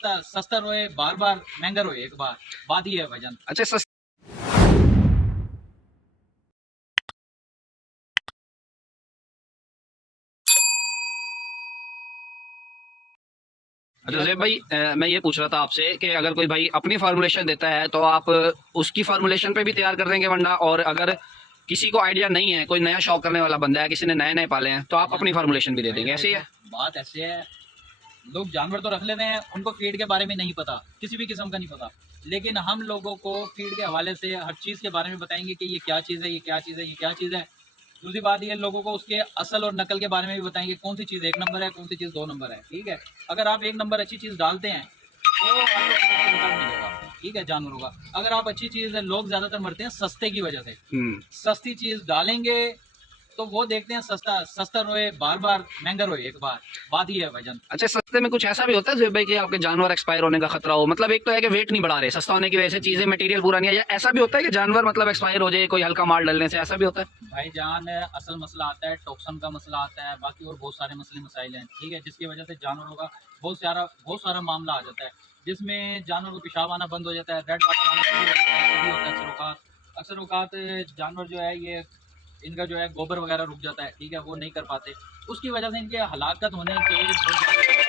सस्ता रोए बार बार, महंगा रोए एक बार, बात ही है भाईजान। अच्छा अच्छा ज़ेब भाई, मैं ये पूछ रहा था आपसे कि अगर कोई भाई अपनी फार्मूलेशन देता है तो आप उसकी फार्मूलेशन पे भी तैयार कर देंगे वंडा, और अगर किसी को आइडिया नहीं है, कोई नया शौक करने वाला बंदा है, किसी ने नए नए पाले हैं, तो आप अपनी फार्मूलेशन भी दे देंगे, ऐसे ही है? बात ऐसे है, लोग जानवर तो रख लेते हैं, उनको फीड के बारे में नहीं पता, किसी भी किस्म का नहीं पता, लेकिन हम लोगों को फीड के हवाले से हर चीज़ के बारे में बताएंगे कि ये क्या चीज़ है, ये क्या चीज़ है, ये क्या चीज़ है। दूसरी बात ये, लोगों को उसके असल और नकल के बारे में भी बताएंगे, कौन सी चीज़ 1 नंबर है, कौन सी चीज़ 2 नंबर है। ठीक है, अगर आप 1 नंबर अच्छी चीज़ डालते हैं तो आपको रिजल्ट मिलेगा। ठीक है, जानवरों का अगर आप अच्छी चीज़ है, लोग ज़्यादातर मरते हैं सस्ते की वजह से। सस्ती चीज़ डालेंगे तो वो देखते हैं सस्ता सस्ता रोए बार बार, महंगा रोए एक बार, बात ही है भाईजान। अच्छा, सस्ते में कुछ ऐसा भी होता है ज़ेब भाई कि आपके जानवर एक्सपायर होने का खतरा हो? मतलब एक तो है कि वेट नहीं बढ़ा रहे, सस्ता होने की वजह से चीज़ें मटेरियल पूरा नहीं है, या ऐसा भी होता है कि जानवर मतलब एक्सपायर हो जाए कोई हल्का माल डालने से, ऐसा भी होता है? भाईजान असल मसला आता है, टॉक्सन का मसला आता है, बाकी और बहुत सारे मसले मसाइल हैं। ठीक है, जिसकी वजह से जानवरों का बहुत सारा मामला आ जाता है, जिसमें जानवर को पेशाब आना बंद हो जाता है, रेड वाटर आना शुरू हो जाता है, ऐसा भी होता है अक्सर औकात जानवर जो है ये, इनका जो है गोबर वगैरह रुक जाता है। ठीक है, वो नहीं कर पाते, उसकी वजह से इनके हलाकत होने के बहुत ज़्यादा